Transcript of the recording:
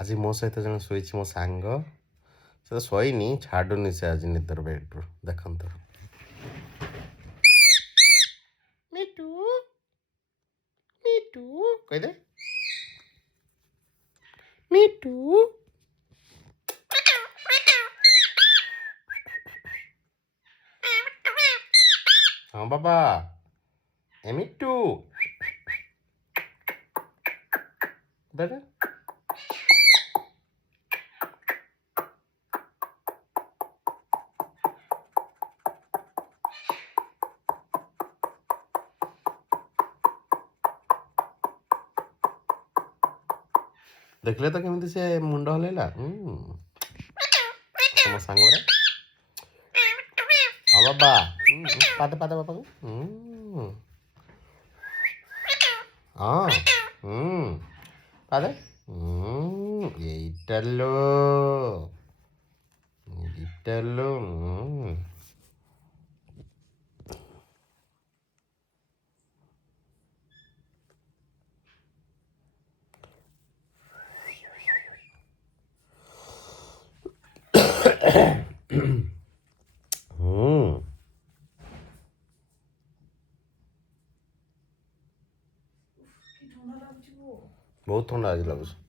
ଆଜି ମୋ ସହିତ ଜଣେ ଶୋଇଛି ମୋ ସାଙ୍ଗ। ସେ ତ ଶୋଇନି, ଛାଡ଼ୁନି ସେ ଆଜି ନିଦର ବେଡରୁ। ଦେଖନ୍ତୁ ମିଟୁ ମିଟୁ କହିଦେ ମିଟୁ। ହଁ ବାବା ଏ ମିଟୁ ଦେଖ ଦେଖିଲେ ତ କେମିତି ସେ ମୁଣ୍ଡ ହଲେଇଲା। ମୋ ସାଙ୍ଗରେ ହଁ ବାବା ପାଦ ପାଦ ବାପାକୁ ହଁ ପାଦ ଏଇଟାଲୋ ଏଇଟାଲୋ ବହୁତ ଥଣ୍ଡା ଆଜି ଲାଗୁଛି।